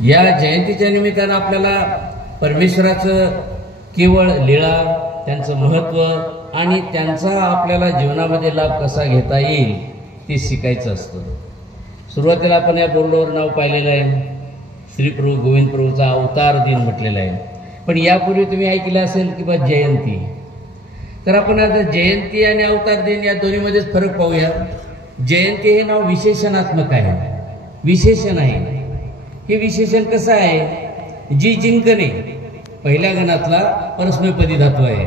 या जयंतीच्या निमित्तानं आपल्याला परमेश्वराचं केवळ लीळा, त्यांचं महत्त्व आणि त्यांचा आपल्याला जीवनामध्ये लाभ कसा घेता येईल ते शिकायचं असतं. सुरुवातीला आपण या बोर्डवर नाव पाहिलेलं आहे, श्री प्रभू गोविंद प्रभूचा अवतार दिन म्हटलेला आहे. पण यापूर्वी तुम्ही ऐकलं असेल की बा जयंती. तर आपण आता जयंती आणि अवतार दिन या दोन्हीमध्येच फरक पाहूया. जयंती हे नाव विशेषणात्मक आहे, विशेषण आहे. हे विशेषण कसं आहे? जी जिंकणे पहिल्या गणातला परस्मैपदी धातू आहे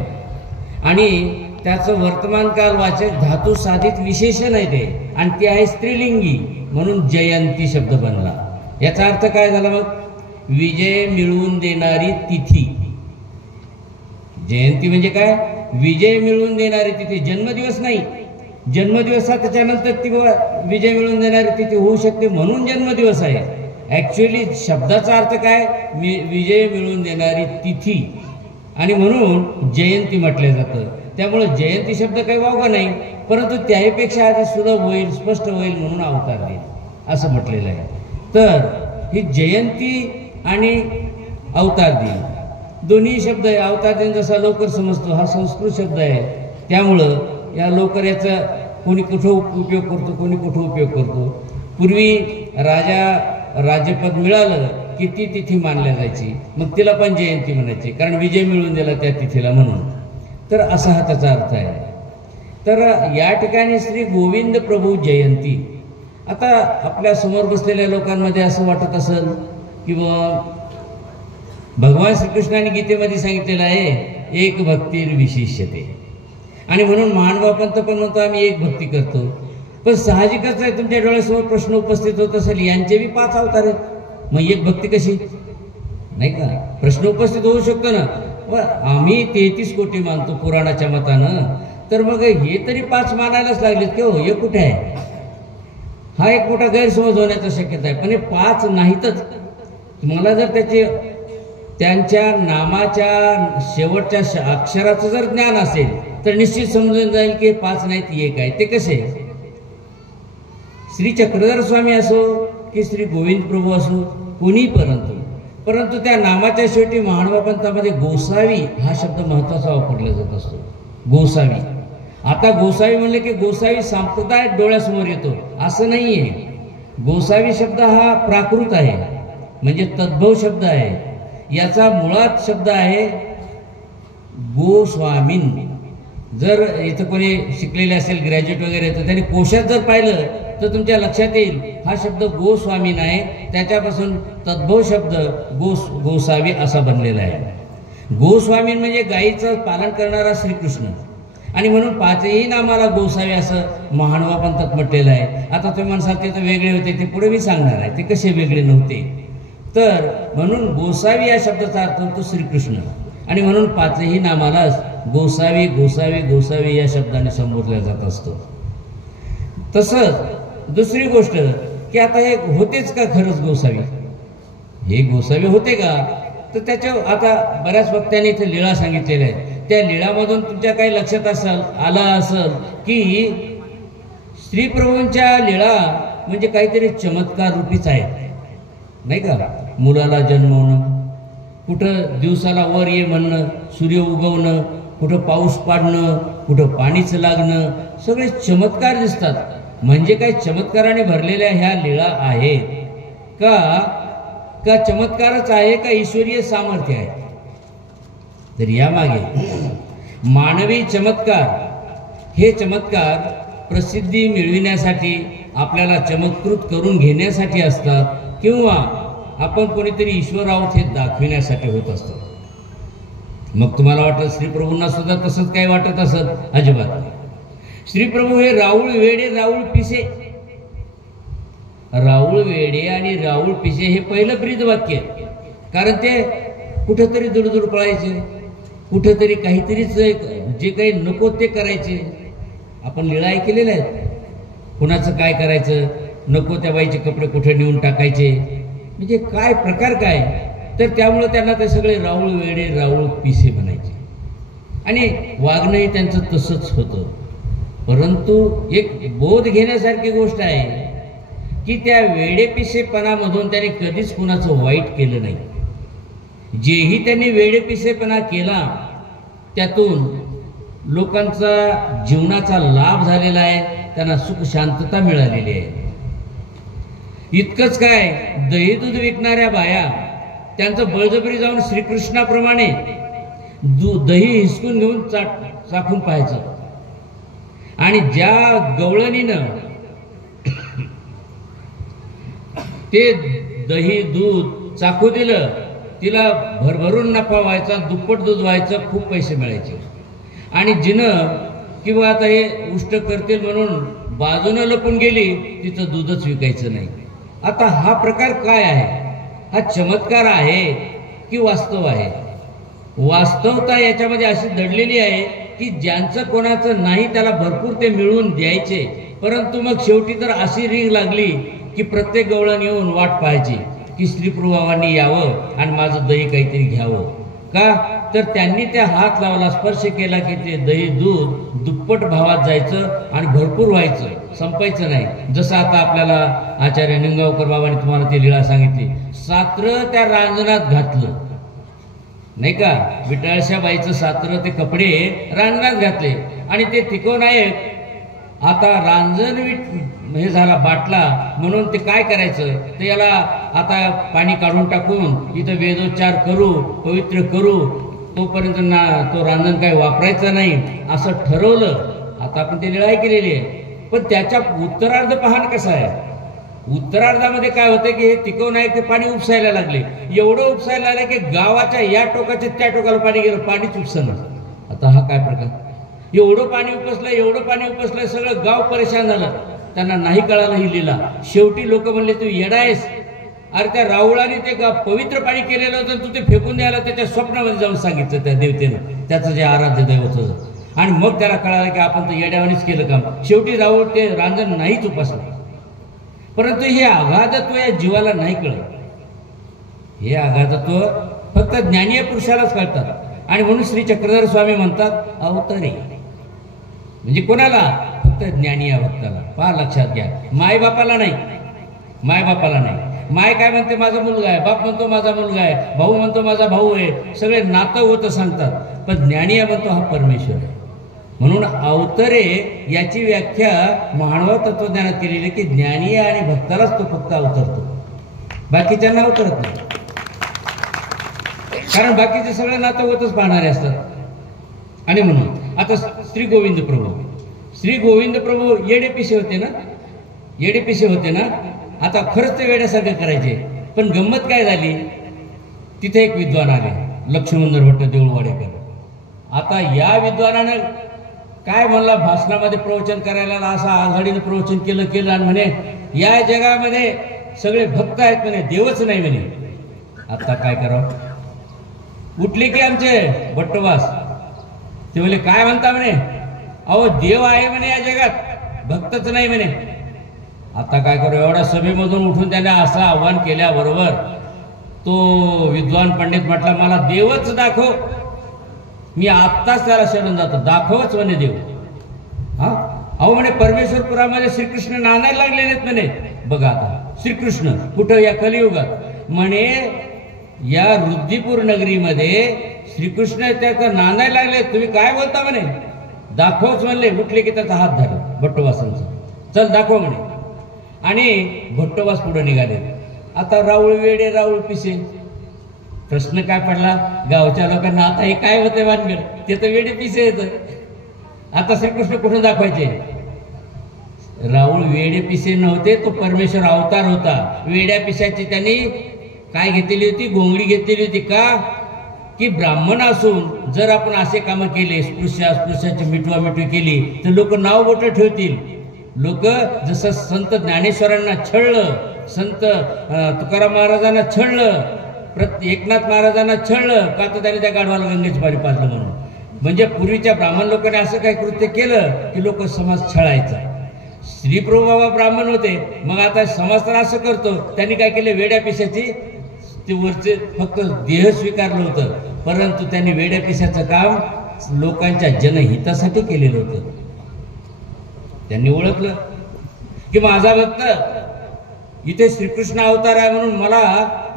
आणि त्याचं वर्तमानकाल वाचक धातू साधित विशेषण आहे ते, आणि ते आहे स्त्रीलिंगी, म्हणून जयंती शब्द बनला. याचा अर्थ काय झाला मग? विजय मिळवून देणारी तिथी. जयंती म्हणजे काय? विजय मिळवून देणारी तिथी. जन्मदिवस नाही, जन्मदिवस त्याच्यानंतर ती विजय मिळवून देणारी तिथी होऊ शकते म्हणून जन्मदिवस आहे. ॲक्च्युअली शब्दाचा अर्थ काय? विजय मिळवून देणारी तिथी, आणि म्हणून जयंती म्हटलं जातं. त्यामुळे जयंती शब्द काही वावगा नाही, परंतु त्याहीपेक्षा आधी सुलभ होईल, स्पष्ट होईल म्हणून अवतार दिन असं म्हटलेलं आहे. तर ही जयंती आणि अवतार दिन दोन्ही शब्द आहे. अवतार दिन जसा लवकर समजतो हा संस्कृत शब्द आहे, त्यामुळं या लवकर याचा कोणी कुठं उपयोग करतो, कोणी कुठं उपयोग करतो. पूर्वी राज्यपद मिळालं की ती तिथी मानल्या जायची, मग तिला पण जयंती म्हणायची, कारण विजय मिळवून दिला त्या तिथीला म्हणून. तर असा हा त्याचा अर्थ आहे. तर या ठिकाणी श्री गोविंद प्रभू जयंती. आता आपल्या समोर बसलेल्या लोकांमध्ये असं वाटत असेल की भगवान श्रीकृष्णाने गीतेमध्ये सांगितलेलं आहे एक भक्तीर विशिष्यते, आणि म्हणून महानुभाव पंत पण म्हणतो आम्ही एक भक्ती करतो. पण साहजिकच आहे, तुमच्या डोळ्यासमोर प्रश्न उपस्थित होत असेल यांचे बी 5 अवतार आहेत, मग एक भक्ती कशी? नाही का? प्रश्न उपस्थित होऊ शकतो ना. आम्ही 33 कोटी मानतो पुराणाच्या मतानं, तर मग हे तरी 5 मानायलाच लागलेत की हो, हे कुठे आहे? हा एक मोठा गैरसमज होण्याची शक्यता आहे. पण हे 5 नाहीतच. तुम्हाला जर त्यांच्या नामाच्या शेवटच्या अक्षराचं जर ज्ञान असेल तर निश्चित समजून जाईल की 5 नाहीत, एक आहे. ते कसे? श्री चक्रधर स्वामी असो की श्री गोविंद प्रभू असो, कोणी परंतु त्या नामाच्या शेवटी महानुभाव पंथामध्ये गोसावी हा शब्द महत्वाचा वापरला जात असतो. गोसावी. आता गोसावी म्हणले की गोसावी संप्रदाय डोळ्यासमोर येतो असं नाहीये. गोसावी शब्द हा प्राकृत आहे, म्हणजे तद्भव शब्द आहे. याचा मुळात शब्द आहे गोस्वामीन. जर इथं कोणी शिकलेले असेल, ग्रॅज्युएट वगैरे, तर त्यांनी कोशात जर पाहिलं तर तुमच्या लक्षात येईल हा शब्द गोस्वामीन आहे. त्याच्यापासून तद्भव शब्द गोसावी असा बनलेला आहे. गोस्वामीन म्हणजे गायीचं पालन करणारा श्रीकृष्ण, आणि म्हणून 5ही नामाला गोसावी असं महानुभाव पंथात म्हटलेलं आहे. आता तुम्ही म्हणसाल ते तर वेगळे होते, ते पुढे मी सांगणार आहे ते कसे वेगळे नव्हते. तर म्हणून गोसावी या शब्दाचा अर्थ होतो श्रीकृष्ण, आणि म्हणून 5ही नामाला गोसावी गोसावी गोसावी या शब्दाने संबोधल्या जात असतो. तसंच दुसरी गोष्ट की आता हे होतेच का खरंच गोसावी? हे गोसावी होते का? तर त्याच्या आता बऱ्याच वक्त्यांनी इथे लीळा सांगितलेल्या आहेत. त्या लीळामधून तुमच्या काही लक्षात आलं असेल की श्री प्रभूंच्या लीळा म्हणजे काहीतरी चमत्कार रूपीच आहेत, नाही का? मुलाला जन्मवणं, कुठं दिवसाला वर ये म्हणणं, सूर्य उगवणं, कुठं पाऊस पाडणं, कुठं पाणीच लागणं, सगळे चमत्कार दिसतात. म्हणजे काही चमत्काराने भरलेल्या ह्या लीळा आहेत का चमत्कारच आहे का ईश्वरीय सामर्थ्य आहे? तर यामागे मानवी चमत्कार, हे चमत्कार प्रसिद्धी मिळविण्यासाठी, आपल्याला चमत्कृत करून घेण्यासाठी असतात, किंवा आपण कोणीतरी ईश्वर आहोत हे दाखविण्यासाठी होत असतं. मग तुम्हाला वाटत श्री प्रभूंना सुद्धा तसंच काय वाटत असत? अजिबात नाही. श्री प्रभू हे राऊळ वेडे राऊळ पिसे. राऊळ वेडे आणि राऊळ पिसे हे पहिलं ब्रीद वाक्य, कारण ते कुठेतरी दूर पळायचे, कुठेतरी काहीतरीच जे काही नको ते करायचे. आपण लीळा ऐकलेल्या आहेत, कुणाचं काय करायचं, नको त्या बाईचे कपडे कुठे नेऊन टाकायचे, म्हणजे काय प्रकार काय. तर त्यामुळे त्यांना ते सगळे राऊळ वेडे राऊळ पिसे म्हणायचे, आणि वागणंही त्यांचं तसंच होतं. परंतु एक बोध घेण्यासारखी गोष्ट आहे की त्या वेडेपिसेपणामधून त्याने कधीच कुणाचं वाईट केलं नाही. जेही त्यांनी वेडेपिसेपणा केला त्यातून लोकांचा जीवनाचा लाभ झालेला आहे, त्यांना सुख शांतता मिळालेली आहे. इतकंच काय, दही दूध विकणाऱ्या बाया त्यांचं बळजबरी जाऊन श्रीकृष्णाप्रमाणे दही हिसकून घेऊन चाखून पाहायचं. आणि ज्या गवळणीनं ते दही दूध चाखू दिलं तिला भरभरून नफा व्हायचा, दुप्पट दूध व्हायचं, खूप पैसे मिळायचे. आणि जिनं किंवा आता हे उष्ट करतील म्हणून बाजूनं लपून गेली तिचं दूधच विकायचं नाही. आता हा प्रकार काय आहे? हा चमत्कार आहे की वास्तव आहे? वास्तवता याच्यामध्ये अशी दडलेली आहे की ज्यांचं कोणाचं नाही त्याला भरपूर ते मिळवून द्यायचे, परंतु मग शेवटी तर अशी रिंग लागली की प्रत्येक गवळण येऊन वाट पाहायची की श्रीप्रभुवांनी यावं आणि माझं दही काहीतरी घ्यावं. का तर त्यांनी त्या हात लावला, स्पर्श केला की ते दही दूध दुप्पट भावात जायचं आणि भरपूर व्हायचं, संपायचं नाही. जसं आता आपल्याला आचार्य निंगावकर बाबांनी तुम्हाला ती लीळा सांगितली, सात्र त्या रांजणात घातलं नाही का, विटाळशा बाईचं सात्र ते कपडे रांजणात घातले आणि ते तिकोनायक आता रांजण हे झाला बाटला म्हणून ते काय करायचं, तर याला आता पाणी काढून टाकून इथं वेदोच्चार करू, पवित्र करू, तोपर्यंत ना तो रांजण काय वापरायचं नाही असं ठरवलं. आता आपण ते लीळा केलेली आहे, पण त्याच्या उत्तरार्ध पाहण कसं आहे. उत्तरार्धामध्ये काय होतं की हे तिकोनायक ते पाणी उपसायला लागले, एवढं उपसायला लागले की गावाच्या या टोकाच्या त्या टोकाला पाणी गेलं, पाणीच उपसणं. आता हा काय प्रकार, एवढं पाणी उपसलं, एवढं पाणी उपसलं, सगळं गाव परेशान झालं. त्यांना नाही कळालं ही लीला. शेवटी लोक म्हणले तू येडा आहेस, अरे त्या राहुळाने ते पवित्र पाणी केलेलं होतं, तू ते फेकून द्यायला त्याच्या स्वप्नामध्ये जाऊन सांगितलं त्या देवतेनं, त्याचं जे आराध्य दैवत होतं. आणि मग त्याला कळालं की आपण तर येड्यावानीच केलं काम. शेवटी राहुळ ते रांजण नाहीच उपसलं. परंतु हे अगाधत्व या जीवाला नाही कळत. हे अगाधत्व फक्त ज्ञानीय पुरुषालाच कळतात. आणि म्हणून श्री चक्रधर स्वामी म्हणतात अवतरे म्हणजे कोणाला, फक्त ज्ञानी या भक्ताला. पहा लक्षात घ्या, मायबापाला नाही, मायबापाला नाही. माय काय म्हणते माझा मुलगा आहे, बाप म्हणतो माझा मुलगा आहे, भाऊ म्हणतो माझा भाऊ आहे, सगळे नातं होतं सांगतात. पण ज्ञानी म्हणतो हा परमेश्वर आहे. म्हणून अवतरे याची व्याख्या मानव तत्वज्ञानात केलेली की ज्ञानी आणि भक्तालाच तो फक्त अवतरतो, बाकीच्यांना अवतरत नाही. कारण बाकीचे सगळे नातं होतच पाहणारे असतात. आणि म्हणून आता श्री गोविंद प्रभू येडेपिसे होते ना, येडेपिसे होते ना. आता खरंच ते वेड्यासारखं करायचे. पण गंमत काय झाली, तिथे एक विद्वान आले, लक्ष्मणधर भट्ट देऊळवाडेकर. आता या विद्वानानं काय म्हणला, भाषणामध्ये प्रवचन करायला असं आघाडीनं प्रवचन केलं आणि म्हणे या जगामध्ये सगळे भक्त आहेत म्हणे, देवच नाही म्हणे. आता काय करावं, उठले की आमचे भट्टवास ते म्हणे काय म्हणता म्हणे, अहो देव आहे म्हणे या जगात, भक्तच नाही म्हणे. आता काय करू, एवढ्या सभेमधून उठून त्याने असं आव्हान केल्याबरोबर तो विद्वान पंडित म्हटला मला देवच दाखव, मी आत्ताच त्याला शरण जातो, दाखवच म्हणे देव. हा अहो म्हणे परमेश्वरपुरामध्ये श्रीकृष्ण नांदायला लागलेले आहेत म्हणे. बघा आता श्रीकृष्ण कुठं, या कलियुगात म्हणे या रुद्दीपूर नगरीमध्ये श्रीकृष्ण त्याचा नांदायला लागले, तुम्ही काय बोलता म्हणे, दाखवच म्हणले. उठले की त्याचा हात धरला भट्टवासांचा, चल दाखव म्हणे. आणि भट्टवास पुढे निघाले. आता राऊळ वेडे राऊळ पिसे, प्रश्न काय पडला गावच्या लोकांना, आता हे काय होते वानगड, ते तर वेडे पिसे येत. आता श्रीकृष्ण कुठे दाखवायचे, राऊळ वेडे पिसे नव्हते, तो परमेश्वर अवतार होता. वेड्या पिशाची त्यांनी काय घेतलेली होती, घोंगडी घेतलेली होती. का की ब्राह्मण असून जर आपण असे कामं केले, स्पृश्याची मिठवामिठवी केली तर लोक नाव बोट ठेवतील. लोक जसं संत ज्ञानेश्वरांना छळलं, संत तुकाराम महाराजांना छळलं, एकनाथ महाराजांना छळलं, का तर त्याने त्या गाढवाला गंगेच पाणी पाजलं म्हणून. म्हणजे पूर्वीच्या ब्राह्मण लोकांनी असं काही कृत्य केलं की लोक समाज छळायचा. श्रीप्रभू बाबा ब्राह्मण होते, मग आता समाज तर असं करतो, त्यांनी काय केलं, वेड्या पिशाची ते वरचे फक्त देह स्वीकारलं होतं, परंतु त्यांनी वेड्या पिशाचं काम लोकांच्या जनहितासाठी केलेलं होतं. त्यांनी ओळखलं की माझा भक्त इथे श्रीकृष्ण अवतार आहे म्हणून मला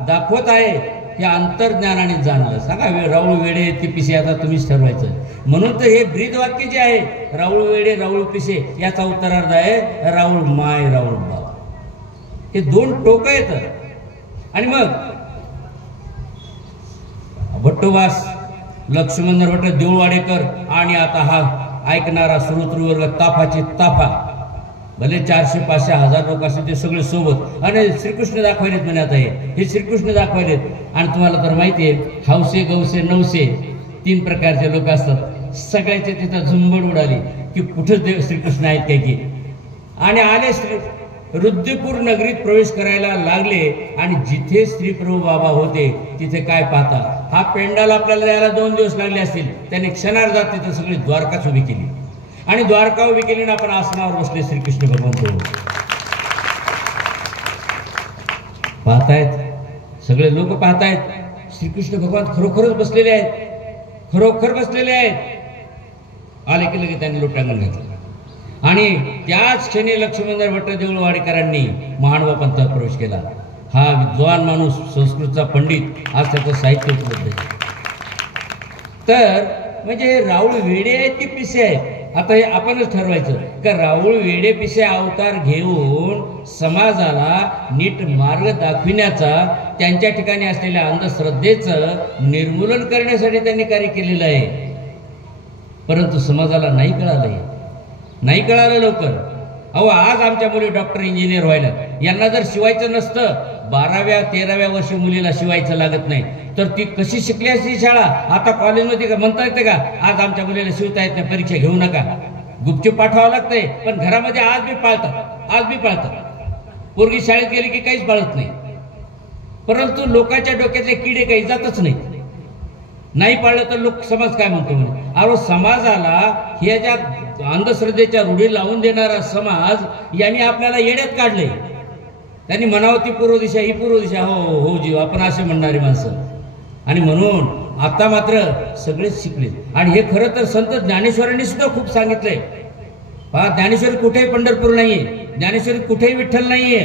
दाखवत आहे, हे अंतर्ज्ञानाने जाणलं. सांगा राऊळ वेडे की पिसे, आता तुम्हीच ठरवायचं. म्हणून तर हे ब्रीद वाक्य जे आहे, राऊळ वेडे राऊळ पिसे, याचा उत्तरार्थ आहे राऊळ माय राऊळ बाप. हे दोन टोक आहेत. आणि मग भट्टोबास, लक्ष्मण भट्ट, देऊळवाडेकर आणि आता हा ऐकणारा श्रोतृवर्ग, ताफाची ताफा, भले 400-500 1000 लोक असतील ते सगळे सोबत, आणि श्रीकृष्ण दाखवायलेत म्हणे. आता हे श्रीकृष्ण दाखवायलेत. आणि तुम्हाला तर माहिती आहे, हौसे गौसे नवसे 3 प्रकारचे लोक असतात. सगळ्याचे तिथं झुंबड उडाली की कुठं देव श्रीकृष्ण आहेत काय की. आणि आले रुद्रपूर नगरीत प्रवेश करायला लागले. आणि जिथे श्री प्रभू बाबा होते तिथे काय पाहता, हा पेंडाल आपल्याला यायला 2 दिवस लागले असतील. त्याने क्षणार्धात तिथं सगळी द्वारकाच उभी केली. आणि द्वारका उभी केली, आपण आसनावर बसले श्रीकृष्ण भगवान पाहतायत. सगळे लोक पाहतायत. श्रीकृष्ण भगवान खरोखरच बसलेले आहेत, खरोखर बसलेले आहेत. आले की लगे त्यांनी लोटांगण घातलं. आणि त्याच क्षणी लक्ष्मण भट्ट देऊळवाडेकरांनी महानुभाव पंथात प्रवेश केला. हा विद्वान माणूस, संस्कृतचा पंडित, आज त्याचं साहित्य उपलब्ध आहे. तर म्हणजे हे राऊळ वेडे आहेत की पिसे आहेत, आता हे आपणच ठरवायचं. का राऊळ वेडे पिसे अवतार घेऊन समाजाला नीट मार्ग दाखविण्याचा, त्यांच्या ठिकाणी असलेल्या अंधश्रद्धेचं निर्मूलन करण्यासाठी त्यांनी कार्य केलेलं आहे. परंतु समाजाला नाही कळालंय, नाही कळालं लवकर. अहो आज आमच्या मुली डॉक्टर इंजिनियर व्हायला, यांना जर शिवायचं नसतं, 12व्या-13व्या वर्षी मुलीला शिवायचं लागत नाही, तर ती कशी शिकली असती शाळा. आता कॉलेजमध्ये का म्हणता येते का आज आमच्या मुलीला शिवता येत नाही, परीक्षा घेऊ नका, गुपचूप पाठवावं लागतंय. पण घरामध्ये आज बी पाळतात. पोरगी शाळेत गेली की काहीच पाळत नाही. परंतु लोकांच्या डोक्यातले किडे काही जातच नाही पाळलं तर लोक समाज काय म्हणतो म्हणे. अहो समाजाला ह्या ज्या अंधश्रद्धेच्या रूढी लावून देणारा समाज यांनी आपल्याला येड्यात काढले. त्यांनी म्हणावं ती पूर्व दिशा, ही पूर्व दिशा, हो हो जीव, आपण असे म्हणणारे माणसं. आणि म्हणून आता मात्र सगळेच शिकले. आणि हे खरं तर संत ज्ञानेश्वरांनी सुद्धा खूप सांगितलंय. पहा, ज्ञानेश्वरी कुठेही पंढरपूर नाहीये, ज्ञानेश्वरी कुठेही विठ्ठल नाहीये,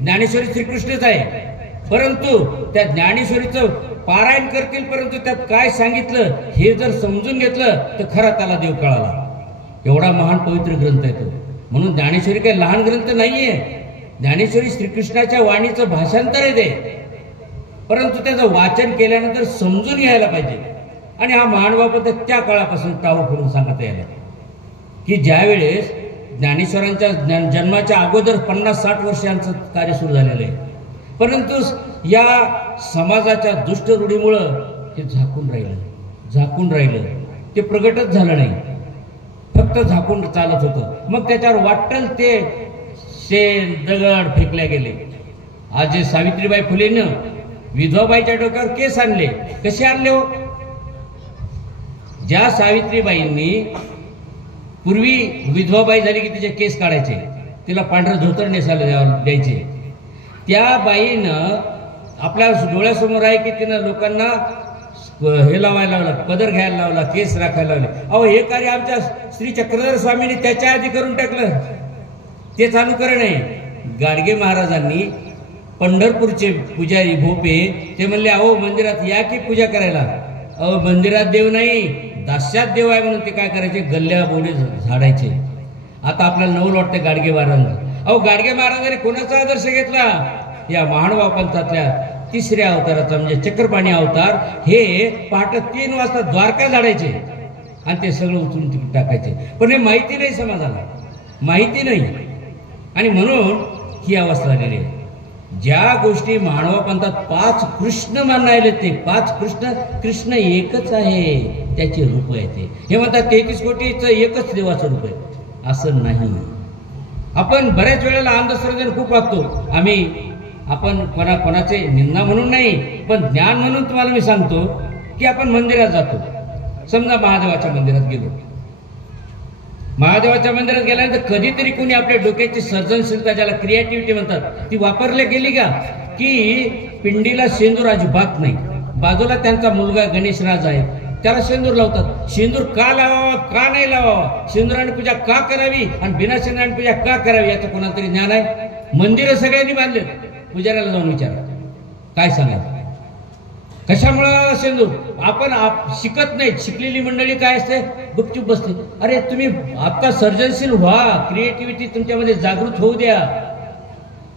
ज्ञानेश्वरी श्रीकृष्णच आहे. परंतु त्या ज्ञानेश्वरीचं पारायण करतील, परंतु त्यात काय सांगितलं हे जर समजून घेतलं तर खरा त्याला देव कळाला. एवढा महान पवित्र ग्रंथ आहे तो. म्हणून ज्ञानेश्वरी काही लहान ग्रंथ नाहीये. ज्ञानेश्वरी श्रीकृष्णाच्या वाणीचं भाषांतर आहे ते, परंतु त्याचं वाचन केल्यानंतर समजून घ्यायला पाहिजे. आणि हा महानुभाव त्या काळापासून टाळू करून सांगत यायला की ज्यावेळेस ज्ञानेश्वरांच्या जन्माच्या अगोदर 50-60 वर्षांचं कार्य सुरू झालेलं आहे. परंतु या समाजाच्या दुष्ट रूढीमुळं ते झाकून राहिलं, ते प्रगटच झालं नाही, फक्त झाकून चालत होतं. मग त्याच्यावर वाटेल ते शेण दगड फेकले गेले. आज जे सावित्रीबाई फुलेनं विधवाबाईच्या डोक्यावर केस आणले, कसे आणले हो? ज्या सावित्रीबाईंनी पूर्वी विधवाबाई झाली की तिचे केस काढायचे, तिला पांढरं धोतर नेसायला द्यायचे, त्या बाईनं आपल्या डोळ्यासमोर आहे की तिनं लोकांना हे लावायला लावला, पदर घ्यायला लावला, केस राखायला लावले. अहो हे कार्य आमच्या श्री चक्रधर स्वामींनी त्याच्या आधी करून टाकलं, ते चालू करे नाही. गाडगे महाराजांनी पंढरपूरचे पुजारी भोपे ते म्हणले, अहो मंदिरात या की पूजा करायला. अहो मंदिरात देव नाही, दास्यात देव आहे म्हणून ते काय करायचे, गल्ल्या बोडे झाडायचे. आता आपल्याला नवल वाटते गाडगे महाराजांना. अहो गाडगे महाराजांनी कोणाचा आदर्श घेतला? या महानुभाव पंथातल्या 3ऱ्या अवताराचा म्हणजे चक्रपाणी अवतार. हे पहाटे 3 वाजता द्वारका झाडायचे आणि ते सगळं उचलून तिकडे टाकायचे. पण हे माहिती नाही समाजाला, माहिती नाही. आणि म्हणून ही अवस्था झालेली आहे. ज्या गोष्टी महानुभाव पंथात 5 कृष्ण मानायले, ते 5 कृष्ण एकच आहे, त्याचे रूप आहे ते. हे म्हणतात 33 कोटीचं एकच देवाचं रूप आहे, असं नाही. आपण बऱ्याच वेळेला अंधश्रद्धेने खूप वागतो. आपण कोणाचे निंदा म्हणून नाही, पण ज्ञान म्हणून तुम्हाला मी सांगतो की आपण मंदिरात जातो. समजा महादेवाच्या मंदिरात गेलो, महादेवाच्या मंदिरात गेल्यानंतर कधीतरी कोणी आपल्या डोक्याची सर्जनशीलता, ज्याला क्रिएटिव्हिटी म्हणतात, ती वापरली गेली का की पिंडीला शेंदूर अजिबात नाही. बाजूला त्यांचा मुलगा गणेशराज आहे, त्याला शेंदूर लावतात. शेंदूर का लावावा, का नाही लावावा, शेंदुराने पूजा का करावी आणि बिना शेंदुराने पूजा का करावी, याचं कोणाला तरी ज्ञान आहे? मंदिरं सगळ्यांनी बांधले, पुजाऱ्याला जाऊन विचारा काय सांगायचं. कशामुळं सिंधू आपण शिकत नाही. शिकलेली मंडळी काय असते, गुपचूप बसते. अरे तुम्ही आता सर्जनशील व्हा, क्रिएटिव्हिटी तुमच्यामध्ये जागृत होऊ द्या,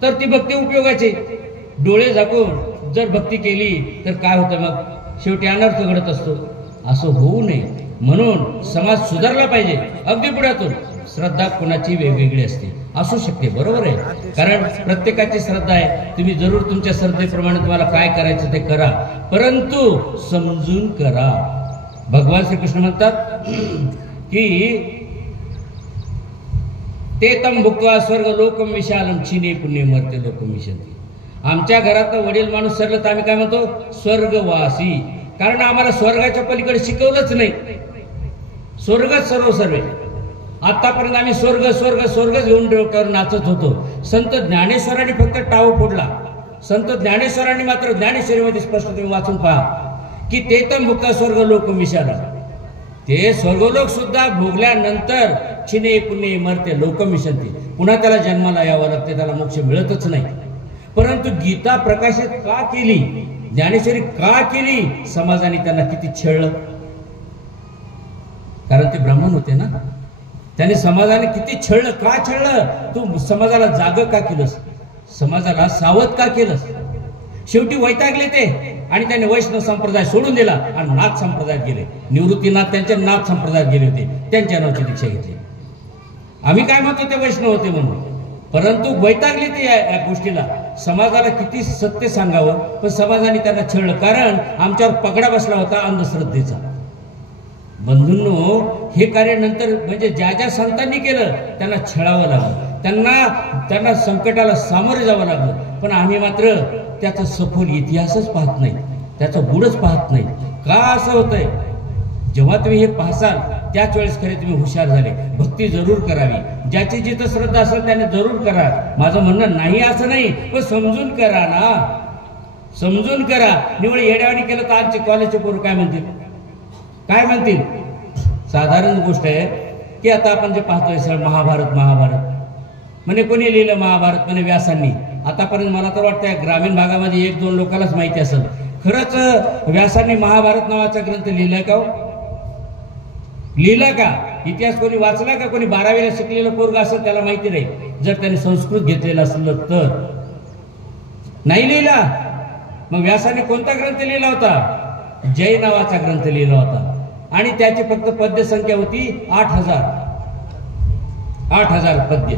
तर ती भक्ती उपयोगाची. डोळे झाकून जर भक्ती केली तर काय होतं, मग शेवटी अनर्थ घडत असतो. असं होऊ नये म्हणून समाज सुधारला पाहिजे. अगदी पुढ्यातून श्रद्धा कोणाची वेगवेगळी असते, असू शकते, बरोबर आहे, कारण प्रत्येकाची श्रद्धा आहे. तुम्ही जरूर तुमच्या श्रद्धेप्रमाणे तुम्हाला काय करायचं ते करा, परंतु समजून करा. भगवान श्रीकृष्ण म्हणतात की ते तम भुक्त्वा स्वर्ग लोकम विशालम छिने पुण्य मर्त्य लोकम विशंती. आमच्या घरात वडील माणूस सरलं तर आम्ही काय म्हणतो, स्वर्गवासी, कारण आम्हाला स्वर्गाच्या पलीकडे शिकवलंच नाही. स्वर्गच सर्व सर्वे. आतापर्यंत आम्ही स्वर्ग स्वर्ग स्वर्गच घेऊन डोक्यावर नाचत होतो. संत ज्ञानेश्वरांनी फक्त टाव फोडला. संत ज्ञानेश्वरांनी मात्र ज्ञानेश्वरीमध्ये स्पष्ट तुम्ही वाचून पहा की ते तर मुक्ता स्वर्ग लोक विशाल, ते स्वर्गलोक सुद्धा भोगल्यानंतर छिने पुण्य मरते लोक विशंती, पुन्हा त्याला जन्माला यावं लागते, त्याला मोक्ष मिळतच नाही. परंतु गीता प्रकाशित का केली, ज्ञानेश्वरी का केली, समाजाने त्यांना किती छळलं. कारण ते ब्राह्मण होते ना, त्याने समाजाने किती छळलं. का छळलं, तू समाजाला जाग का केलंस, समाजाला सावध का केलंस. शेवटी वैतागले ते आणि त्याने वैष्णव संप्रदाय सोडून दिला आणि नाथ संप्रदायात गेले. निवृत्तीनाथ त्यांच्या नाथ संप्रदायात गेले होते, त्यांच्या नावाची दीक्षा घेतली. आम्ही काय म्हणतो ते वैष्णव होते म्हणून, परंतु वैतागले ते या गोष्टीला. समाजाला किती सत्य सांगावं, पण समाजाने त्यांना छळलं, कारण आमच्यावर पगडा बसला होता अंधश्रद्धेचा. बंधूंनो, हे कार्य नंतर म्हणजे ज्या ज्या संतांनी केलं त्यांना छळावं लागलं, त्यांना संकटाला सामोरे जावं लागलं. पण आम्ही मात्र त्याचा सखोल इतिहासच पाहत नाही, त्याचं गुढच पाहत नाही. का असं होतंय, जेव्हा तुम्ही हे पाहसाल त्याच वेळेस खरे तुम्ही हुशार झाले. भक्ती जरूर करावी, ज्याची जिथं श्रद्धा असेल त्याने जरूर करा. माझं म्हणणं नाही असं नाही, पण समजून करा ना, समजून करा. निवड येड्यावानी केलं तर आजचे कॉलेजचे पोरं काय म्हणतील, काय म्हणतील. साधारण गोष्ट आहे की आता आपण जे पाहतोय सर, महाभारत म्हणे कोणी लिहिलं महाभारत, म्हणे व्यासांनी. आतापर्यंत मला तर वाटतं ग्रामीण भागामध्ये 1-2 लोकांनाच माहिती असेल. खरंच व्यासांनी महाभारत नावाचा ग्रंथ लिहिला का, लिहिला का, इतिहास कोणी वाचला का. कोणी 12वीला शिकलेलं पोरग असेल त्याला माहिती नाही, जर त्याने संस्कृत घेतलेला असेल तर. नाही लिहिला. मग व्यासाने कोणता ग्रंथ लिहिला होता, जय नावाचा ग्रंथ लिहिला होता, आणि त्याची फक्त पद्य संख्या होती 8,000 पद्य.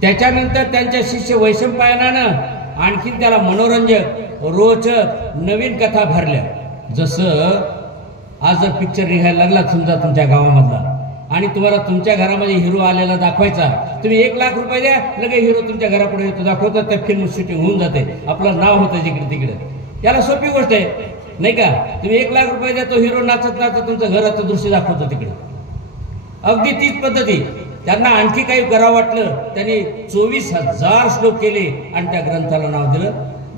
त्याच्यानंतर त्यांच्या शिष्य वैशंपायनानं आणखी त्याला मनोरंजक रोचक नवीन कथा भरल्या. जसं आज जर पिक्चर निघायला लागला समजा तुमच्या गावामधला, आणि तुम्हाला तुमच्या घरामध्ये हिरो आलेला दाखवायचा, तुम्ही 1 लाख रुपये द्या, लगे हिरो तुमच्या घरापुढे येतो, दाखवतात, त्या फिल्म शूटिंग होऊन जाते, आपलं नाव होतं जिकडे तिकडे. याला सोपी गोष्ट आहे नाही का. तुम्ही 1 लाख रुपये द्या, तो हिरो नाचत नाचत तुमचं घराचं दृश्य दाखवतो तिकडे. अगदी तीच पद्धती. त्यांना आणखी काही करावं वाटलं, त्यांनी 24,000 श्लोक केले आणि त्या ग्रंथाला नाव दिलं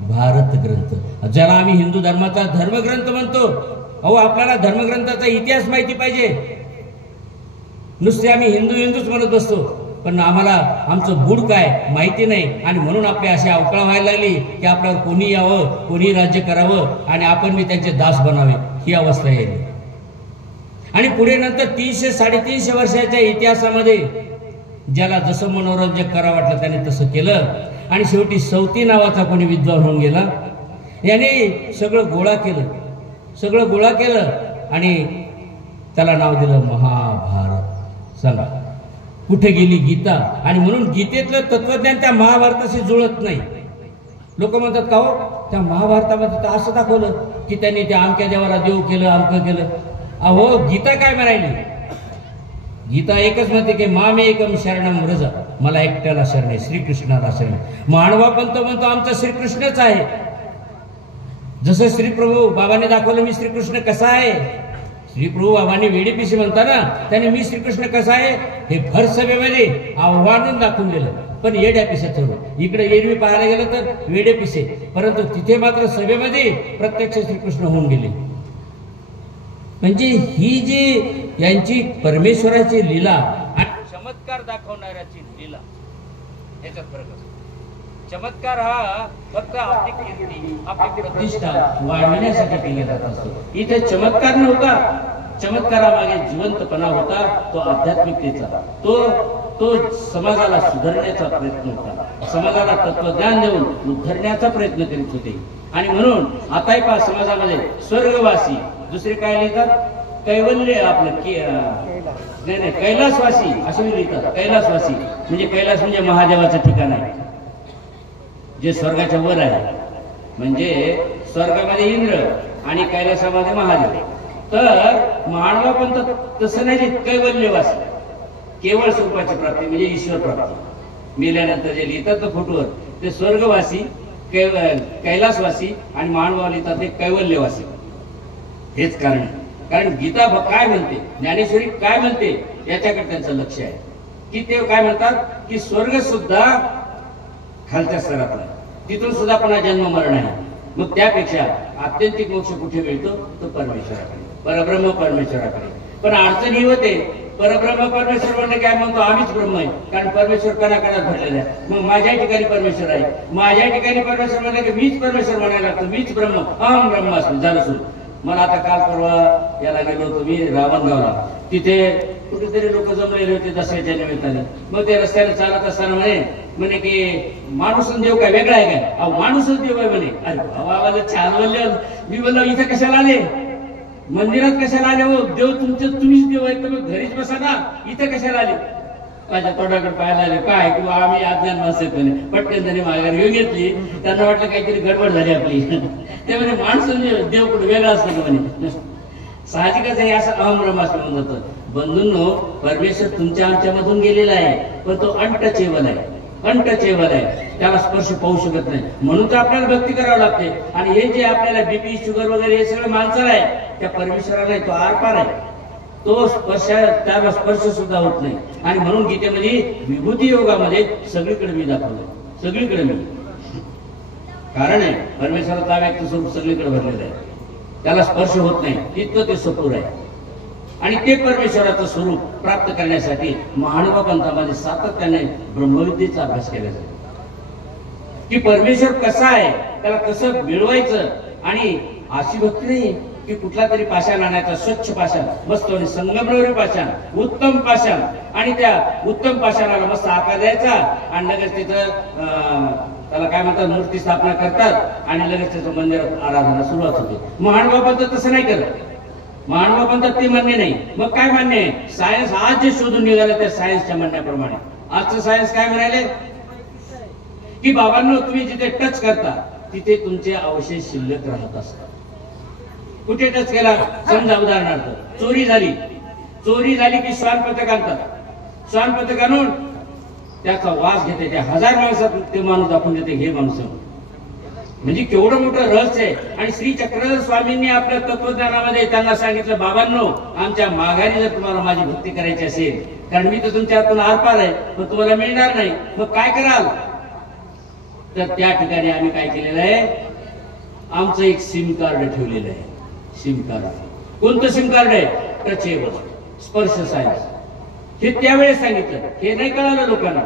भारत ग्रंथ, ज्याला आम्ही हिंदू धर्माचा धर्मग्रंथ म्हणतो. अहो, आपल्याला धर्मग्रंथाचा इतिहास माहिती पाहिजे. नुसते आम्ही हिंदूच म्हणत बसतो, पण आम्हाला आमचं बूड काय माहिती नाही, आणि म्हणून आपली अशी अवकाळ व्हायला लागली की आपल्यावर कोणी यावं, कोणी राज्य करावं आणि आपण मी त्यांचे दास बनावे, ही अवस्था येईल. आणि पुढे नंतर 300-350 वर्षाच्या इतिहासामध्ये ज्याला जसं मनोरंजक करावं वाटलं त्याने तसं केलं, आणि शेवटी सौती नावाचा कोणी विद्वान होऊन गेला, याने सगळं गोळा केलं आणि त्याला नाव दिलं महाभारत. सांगा कुठे गेली गीता. आणि म्हणून गीतेतलं तत्वज्ञान त्या महाभारताशी जुळत नाही. लोक म्हणतात का हो, त्या महाभारतामध्ये तर असं दाखवलं की त्यांनी त्या अमक्या देवाला देव केलं, अमकं केलं. अहो, गीता काय म्हणाली, गीता एकच म्हणते की मामे एकम शरणम व्रज, मला एकट्याला शरण आहे, श्रीकृष्णाला शरण. मानवा पंत म्हणतो आमचा श्रीकृष्णच आहे. जसं श्रीप्रभू बाबांनी दाखवलं मी श्रीकृष्ण कसा आहे, श्रीप्रभू बाबांनी वेडे पिसे म्हणता ना, त्याने मी श्रीकृष्ण कसा आहे हे भर सभेमध्ये आव्हानून दाखवून दिलं. पण येड्या पिसाचं, इकडे एरवी पाहायला गेलं तर वेडे पिसे, परंतु तिथे मात्र सभेमध्ये प्रत्यक्ष श्रीकृष्ण होऊन गेले. म्हणजे ही जी यांची परमेश्वराची लीला आणि चमत्कार दाखवणाऱ्याची लीला, याच्यात फरक असतो. चमत्कार हा फक्त आपली कीर्ती, आपली प्रतिष्ठा वाढविण्यासाठी केला जात असतो. इथे चमत्कार नव्हता, चमत्कारामागे जिवंतपणा होता, तो आध्यात्मिकतेचा, तो समाजाला सुधारण्याचा प्रयत्न होता, समाजाला तत्वज्ञान देऊन उद्धरण्याचा प्रयत्न करीत होते. आणि म्हणून आताही पहा समाजामध्ये स्वर्गवासी, दुसरे काय लिहितात, कैवल्य आपलं नाही कैलासवासी असे लिहितात. कैलासवासी म्हणजे कैलास म्हणजे महादेवाचं ठिकाण आहे, जे स्वर्गाच्या वर आहे. म्हणजे स्वर्गामध्ये इंद्र आणि कैलासामध्ये महादेव. तर मानवा पण तसं नाही, कैवल्यवासी, केवळ स्वरूपाची प्राप्ती म्हणजे ईश्वर प्राप्ती. मेल्यानंतर जे लिहितात ना फोटोवर, ते स्वर्गवासी, कैलासवासी आणि मानवा लिहितात ते कैवल्यवासी. हेच कारण आहे. कारण गीता काय म्हणते, ज्ञानेश्वरी काय म्हणते, याच्याकडे त्यांचं लक्ष आहे. की ते काय म्हणतात की स्वर्ग सुद्धा खालच्या स्तरातला, तिथून सुद्धा पुन्हा जन्म मरण आहे. मग त्यापेक्षा आत्यंतिक मोक्ष कुठे मिळतो, तो परमेश्वराकडे, परब्रह्म परमेश्वराकडे. पण अडचण ही होते, परब्रह्म परमेश्वर म्हणणे काय म्हणतो, आम्हीच ब्रह्म आहे. कारण परमेश्वर कणाकणात भरलेला आहे. मग माझ्या ठिकाणी परमेश्वर आहे, माझ्या ठिकाणी परमेश्वर म्हणलं की मीच परमेश्वर म्हणायला लागतो, मीच ब्रह्म, अहम ब्रह्मास्मी. झालं सुरू. मला आता काल परवा याला गेलो होतो मी रावणगावला, तिथे कुठेतरी लोक जमलेले होते दसऱ्याच्या निमित्ताने. मग ते रस्त्याने चालत असताना म्हणे की माणूस देव काय वेगळा आहे काय, अहो माणूसच देव आहे म्हणे. अरे बाबा छान बोलले. मी बोललो इथं कशाला आले, मंदिरात कशाला आले, हो देव तुम्हीच देव आहे, तर मग घरीच बसा ना, इथं कशाला आले. माझ्या तोंडाकडे पाहायला आले काय, किंवा आम्ही अज्ञान माणसं म्हणे. पटकन त्यांनी माघार घेऊन घेतली. त्यांना वाटलं काहीतरी गडबड झाली आपली. ते म्हणजे माणसं देव कुठे वेगळा असतो म्हणे. साहजिकच आहे, असं अहम ब्रह्मास्मी म्हणून जातं. बंधूंनो, परमेश्वर तुमच्या आमच्या मधून गेलेला आहे, पण तो अनटचेबल आहे, अनटचेबल आहे. त्याला स्पर्श पाहू शकत नाही. म्हणून तर आपल्याला भक्ती करावी लागते. आणि हे जे आपल्याला बीपी शुगर वगैरे हे सगळं माणसाला आहे, त्या परमेश्वराला तो आरपार आहे. तो स्पर्श, त्याला स्पर्श सुद्धा होत नाही. आणि म्हणून गीतेमध्ये विभूती योगामध्ये सगळीकडे मी दाखवलं, सगळीकडे मी. कारण आहे परमेश्वराचा व्यक्त स्वरूप सगळीकडे भरलेलं आहे, त्याला स्पर्श होत नाही, इतकं ते सपूर आहे. आणि ते परमेश्वराचं स्वरूप प्राप्त करण्यासाठी महानुभाव पंथामध्ये सातत्याने ब्रह्मविद्येचा अभ्यास केला जातो. की परमेश्वर कसा आहे, त्याला कसं मिळवायचं. आणि अशी भक्ती नाही की कुठला तरी पाषाण आणायचा, स्वच्छ पाषाण, मस्त संगमरवरी पाषाण, उत्तम पाषाण, आणि त्या उत्तम पाषाणाला मस्त आकार द्यायचा, आणि लगेच तिथं त्याला काय म्हणतात मूर्ती स्थापना करतात, आणि लगेच त्याचं मंदिरात आराधना सुरुवात होते. महानुभाव पंथ तसं नाही करत. महानुभाव पंथात ते मान्य नाही. मग काय मान्य आहे, सायन्स आज जे शोधून निघालं त्या सायन्सच्या म्हणण्याप्रमाणे. आजचं सायन्स काय म्हणाले की बाबांनो, तुम्ही जिथे टच करता तिथे तुमचे अवशेष शिल्लक राहत असतात. कुठे टच केला, समजा उदाहरणार्थ चोरी झाली की श्वान पथक आणतात. श्वान पथक आणून त्याचा वास घेते, त्या 1000 माणसात ते माणूस दाखवून देते, हे माणूस. म्हणजे केवढं मोठं रहस्य आहे. आणि श्री चक्रधर स्वामींनी आपल्या तत्वज्ञानामध्ये त्यांना सांगितलं, बाबांनो, आमच्या माघारी जर तुम्हाला माझी भक्ती करायची असेल, कारण मी तर तुमच्या हातून आरपार आहे, पण तुम्हाला मिळणार नाही, मग काय कराल. तर त्या ठिकाणी आम्ही काय केलेलं आहे, आमचं एक सिम कार्ड ठेवलेलं आहे. SIM card. कोणतं सिम कार्ड आहे, टचेबल, स्पर्श सायन्स. हे त्यावेळेस सांगितलं, हे नाही कळालं लोकांना.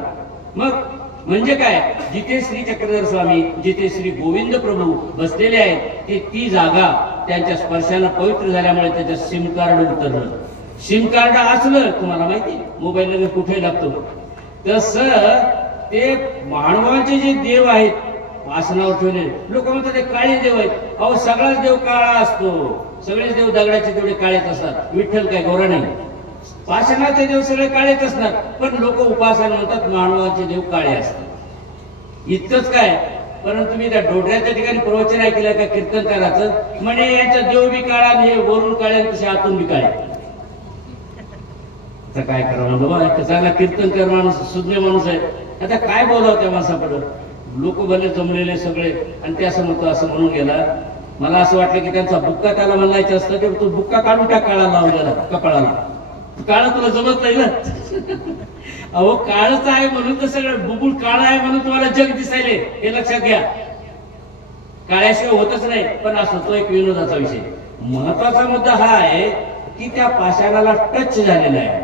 मग म्हणजे काय, जिथे श्री चक्रधर स्वामी, जिथे श्री गोविंद प्रभू बसलेले आहेत, ती जागा त्यांच्या स्पर्शानं पवित्र झाल्यामुळे त्याचं सिम कार्ड उतरलं. सिम कार्ड असलं, तुम्हाला माहिती मोबाईल लगेच कुठे लागतो, तसं ते मानवाचे जे देव आहेत आसनावर ठेवले, लोक म्हणतात ते काळे देव आहेत. अहो सगळाच देव काळा असतो, सगळेच देव दगडाचे तेवढे काळेच असतात. विठ्ठल काय गोरा नाही, पाषाणाचे देव सगळे काळेच असणार. पण लोक उपासना म्हणतात मानवाचे देव काळे असतात. इतकंच काय, परंतु मी त्या डोडऱ्याच्या ठिकाणी प्रवचन ऐकलं का कीर्तनकाराचं, म्हणे याचा देव बी काळा, हे वरून काळे, तसे आतून बी काळे. आता काय करावं बाबा, चांगला कीर्तनकार माणूस, सुज्ञ माणूस आहे, आता काय बोलावं त्या माणसाकडं. लोक भले जमलेले सगळे, आणि ते असं म्हणतो, असं म्हणून गेला. मला असं वाटलं की त्यांचा बुक्का त्याला म्हणायचं असतं, की तू बुक्का काढून टाक काळा लावलेला कपाळाला, काळा तुला जमत नाही ना. अहो काळच आहे म्हणून तर सगळं, बुबुळ काळा आहे म्हणून तुम्हाला जग दिसायले, हे लक्षात घ्या. काळ्याशिवाय होतच नाही. पण असं तो एक विनोदाचा विषय. महत्वाचा मुद्दा हा आहे की त्या पाषाणाला टच झालेला आहे,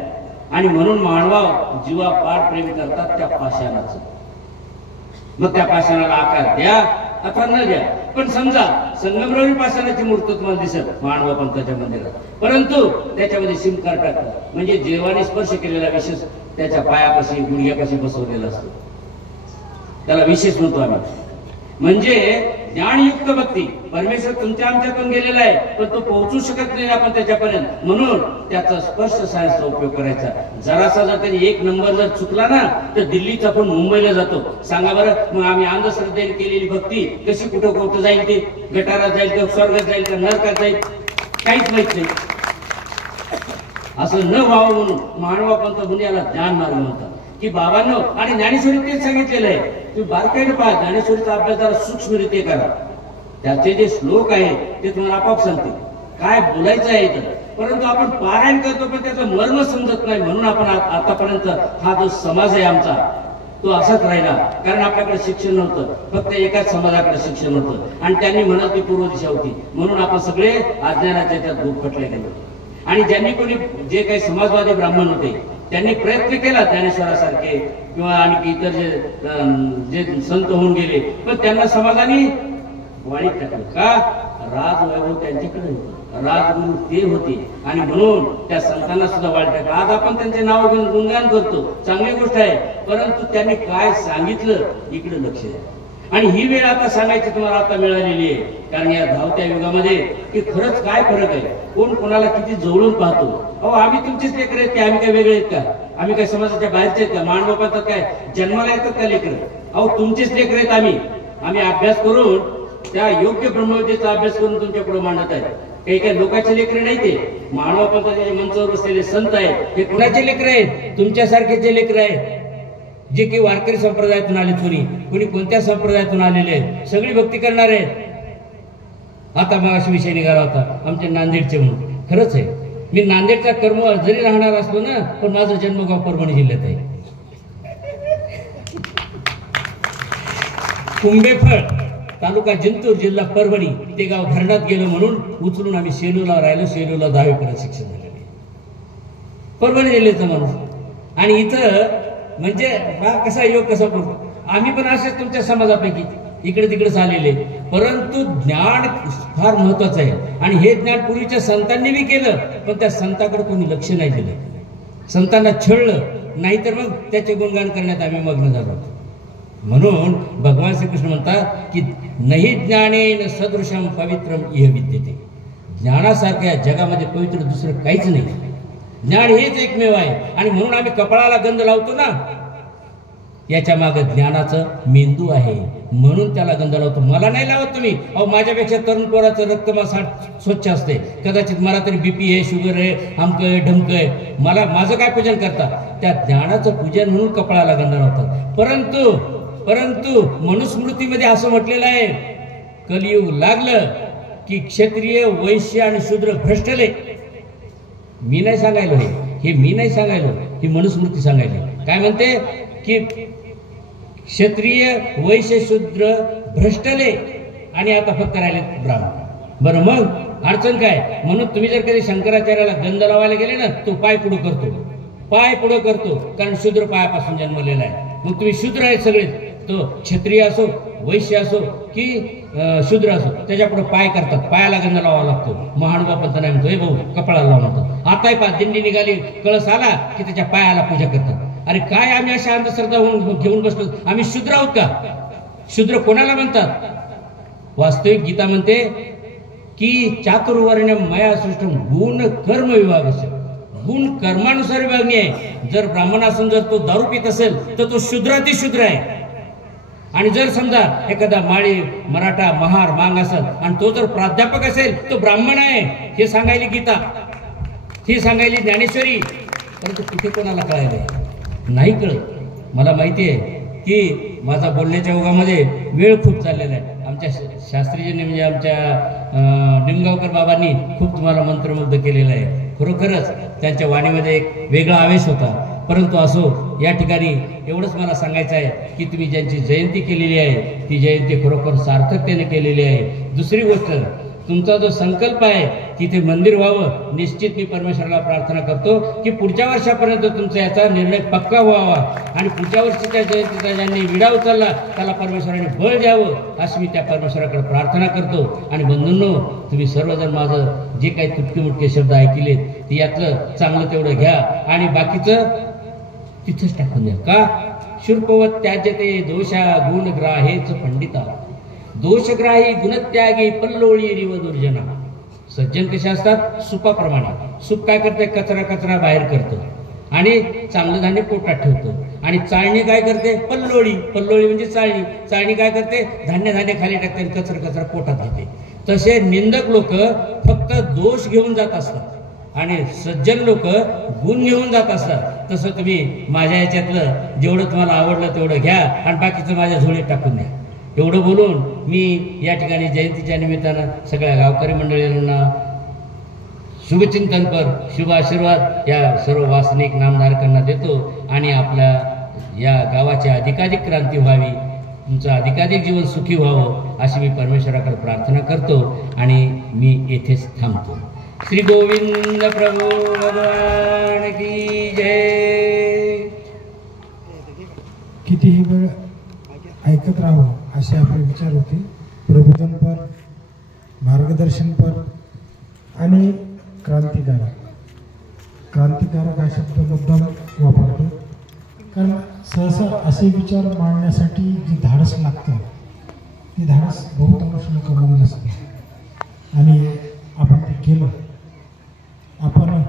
आणि म्हणून मानवा जीवा पार प्रेम करतात त्या पाषाणाचं. मग त्या पाषाणाला आकार द्या अथवा न द्या. पण समजा संगमरवरी पाषाणाची मूर्ती तुम्हाला दिसत मानव पंथाच्या मंदिरात, परंतु त्याच्यामध्ये सिम कार्ड टाकतात, म्हणजे देवाने स्पर्श केलेला विशेष त्याच्या पायापाशी गुडघ्यापाशी बसवलेला असतो, त्याला विशेष म्हणतो आम्ही. म्हणजे ज्ञानयुक्त भक्ती, परमेश्वर तुमच्या आमच्यातून गेलेला आहे, पण तो पोहोचू शकत नाही आपण त्याच्यापर्यंत, म्हणून त्याचा स्पर्श सायन्सचा उपयोग करायचा. जरासा जर त्यांनी एक नंबर जर चुकला ना तर दिल्लीचा पण मुंबईला जातो. सांगा बरं, मग आम्ही अंधश्रद्धेने केलेली भक्ती कशी कुठं कुठं जाईल, ते गटारात जाईल का स्वर्गात जाईल का नरकात जाईल काहीच माहित नाही. असं न व्हावं म्हणून मानवापंथ म्हणजे याला ज्ञान मार्ग म्हणतात की बाबांनो. आणि ज्ञानेश्वरी तेच सांगितलेलं आहे, तुम्ही बारकाईने पहा, ज्ञानेश्वरीचा अभ्यास जरा सूक्ष्मरित्या करा. त्याचे जे श्लोक आहेत ते तुम्हाला आपोआप सांगतील काय बोलायचं आहे इथं. परंतु आपण पारायण करतो पण त्याचं मर्म समजत नाही, म्हणून आपण आतापर्यंत हा जो समाज आहे आमचा तो असाच राहिला. कारण आपल्याकडे शिक्षण नव्हतं, फक्त एकाच समाजाकडे शिक्षण होतं आणि त्यांनी म्हणत ती पूर्व दिशा होती, म्हणून आपण सगळे अज्ञानाच्या त्यात गुरफटले गेलो. आणि ज्यांनी कोणी जे काही समाजवादी ब्राह्मण होते त्यांनी प्रयत्न केला ज्ञानेश्वरासारखे किंवा आणखी इतर जे संत होऊन गेले, पण त्यांना समाजाने वाळीत टाकलं. का? राजवैभव त्यांच्याकडे होतं, राजगुरू ते होते आणि म्हणून त्या संतांना सुद्धा वाळीत टाकलं. आज आपण त्यांचे नाव घेऊन गुणगान करतो, चांगली गोष्ट आहे, परंतु त्यांनी काय सांगितलं इकडे लक्ष द्या. आणि ही वेळ आता सांगायची तुम्हाला आता मिळालेली आहे, कारण या धावत्या युगामध्ये की खरंच काय फरक आहे, कोण कोणाला किती जवळून पाहतो. अहो आम्ही तुमचेच लेकर आहेत की आम्ही काय वेगळे आहेत का? आम्ही काय समाजाच्या बाहेरचे आहेत का? मानव पंथात काय जन्माला येतात का लेकर? अहो तुमचेच लेकर आहेत आम्ही अभ्यास करून त्या योग्य ब्रह्मविद्येचा अभ्यास करून तुमच्या पुढे मांडत आहे. काही लोकांचे लेकर नाही, ते मानव पंथाचे मंचावर बसलेले संत आहेत हे कुणाचे लेकर आहेत? तुमच्यासारखेचे लेकर आहेत, जे काही वारकरी संप्रदायातून आले, कोणी कोणत्या संप्रदायातून आलेले आहेत, सगळी भक्ती करणार आहेत. आता मग असा विषय निघाला होता आमच्या नांदेडचे म्हणून. खरंच आहे, मी नांदेडचा कर्म जरी राहणार असलो ना, पण माझं जन्मगाव परभणी जिल्ह्यात आहे. कुंभेफळ तालुका जिंतूर जिल्हा परभणी, ते गाव धरणात गेलं म्हणून उचलून आम्ही सेलूला राहिलो. सेलूला 10वी पर्यंत शिक्षण झालेले, परभणी जिल्ह्याचा माणूस. आणि इथं म्हणजे कसा योग कसा पडतो. आम्ही पण असेच तुमच्या समाजापैकी इकडे तिकडे आलेले, परंतु ज्ञान फार महत्वाचं आहे. आणि हे ज्ञान पूर्वीच्या संतांनी बी केलं, पण त्या संतांकडे कोणी लक्ष नाही दिलं, संतांना छळलं, नाहीतर मग त्याचे गुणगान करण्यात आम्ही मग्न झालो. म्हणून भगवान श्रीकृष्ण म्हणतात की नहि ज्ञानेन सदृशम पवित्रम इह विद्यते. ज्ञानासारख्या जगामध्ये पवित्र दुसरं काहीच नाही, ज्ञान हेच एकमेव आहे. आणि म्हणून आम्ही कपाळाला गंध लावतो ना, याच्या मागे ज्ञानाचं मेंदू आहे, म्हणून त्याला गंध लावतो. मला नाही लावत तुम्ही. अहो माझ्यापेक्षा तरुण पोराचं रक्त स्वच्छ असते, कदाचित मला तरी बीपी आहे, शुगर आहे, आमकं आहे, ढमकं आहे, माझं काय पूजन करतात? त्या ज्ञानाचं पूजन म्हणून कपाळाला गंध लावतात. परंतु मनुस्मृतीमध्ये असं म्हटलेलं आहे, कलियुग लागलं की क्षत्रिय वैश्य आणि शूद्र भ्रष्टले. मी नाही सांगायलो हे मी नाही सांगायलो, ही मनुस्मृती सांगायली. काय म्हणते की क्षत्रिय वैश्य शूद्र भ्रष्टले आणि आता फक्त राहिले ब्राह्मण. बरं, मग अडचण काय? म्हणून तुम्ही जर कधी शंकराचार्याला गंध लावायला गेले ना, तो पाय पुढे करतो, कारण शूद्र पायापासून जन्मलेला आहे. मग तुम्ही शूद्र आहेत सगळे, तो क्षत्रिय असो वैश्य असो की शूद्र असो, त्याच्यापुढे पाय करतात, पायाला गंध लावावा लागतो. महानुभाव पंत नाही म्हणतो, हे भाऊ कपाळाला लावा म्हणतो. आताही पा दिंडी निघाली, कळस आला की त्याच्या पायाला पूजा करतात. अरे काय आम्ही अशा अंधश्रद्धा घेऊन बसलो? आम्ही शूद्र आहोत का? शूद्र कोणाला म्हणतात? वास्तविक गीता म्हणते की चातुर्वर्ण्य मया सृष्टम गुण कर्म विभाग, गुण कर्मानुसार विभागणी आहे. जर ब्राह्मण असून जर तो दारू पित असेल तर तो शूद्रातिशूद्र आहे. आणि जर समजा एखादा माळी मराठा महार मांग असेल आणि तो जर प्राध्यापक असेल तो ब्राह्मण आहे, हे सांगायली गीता, हे सांगायली ज्ञानेश्वरी. परंतु कुठे कोणाला कळायला नाही कळत. मला माहिती आहे की माझा बोलण्याच्या ओघामध्ये वेळ खूप चाललेला आहे. आमच्या शास्त्रीजींनी म्हणजे आमच्या निमगावकर बाबांनी खूप तुम्हाला मंत्रमुग्ध केलेलं आहे. खरोखरच त्यांच्या वाणीमध्ये एक वेगळा आवेश होता. परंतु असो, या ठिकाणी एवढंच मला सांगायचं आहे की तुम्ही ज्यांची जयंती केलेली आहे ती जयंती खरोखर सार्थकतेने केलेली आहे. दुसरी गोष्ट तुमचा जो संकल्प आहे तिथे मंदिर व्हावं, निश्चित मी परमेश्वराला प्रार्थना करतो की पुढच्या वर्षापर्यंत तुमचा याचा निर्णय पक्का व्हावा आणि पुढच्या वर्षीच्या जयंतीचा ज्यांनी विडा उचलला त्याला परमेश्वराने बळ द्यावं अशी मी त्या परमेश्वराकडे प्रार्थना करतो. आणि बंधूंनो, तुम्ही सर्वजण माझं जे काही तुटके मुटके शब्द ऐकलेत ते यातलं चांगलं तेवढं घ्या आणि बाकीचं तिथंच टाकून द्या. का? शुल्पवत त्याज्यते दोषा गुणग्राहेच पंडिता, दोषग्राही गुणत्यागी पल्लोळी रिव दुर्जना. सज्जन कसे असतात? सुपाप्रमाणे. सूप काय करते? कचरा बाहेर करतो आणि चांगलं धान्य पोटात ठेवतो. आणि चाळणी काय करते? पल्लोळी म्हणजे चाळणी काय करते? धान्य खाली टाकते आणि कचरा पोटात घेते. तसे निंदक लोक फक्त दोष घेऊन जात असतात आणि सज्जन लोक गुण घेऊन जात असतात. तसं तुम्ही माझ्या याच्यातलं जेवढं तुम्हाला आवडलं तेवढं घ्या आणि बाकीचं माझ्या झोळीत टाकून द्या. एवढं बोलून मी या ठिकाणी जयंतीच्या निमित्तानं सगळ्या गावकरी मंडळींना शुभचिंतनपर शुभ आशीर्वाद या सर्व वासनिक नामधारकांना देतो आणि आपल्या या गावाची अधिकाधिक क्रांती व्हावी, तुमचं अधिकाधिक जीवन सुखी व्हावं अशी मी परमेश्वराकडे प्रार्थना करतो आणि मी येथेच थांबतो. श्री गोविंद प्रभू भगवान की जय. कितीही वेळ ऐकत राहावं असे आपले विचार होते. प्रबोधनपर, मार्गदर्शनपर आणि क्रांतिकारक हा शब्द मुद्दाम वापरतो, कारण सहसा असे विचार मांडण्यासाठी जे धाडस लागतं ते धाडस बहुतांश लोकांमध्ये नसते आणि आपण ते केलं. आपण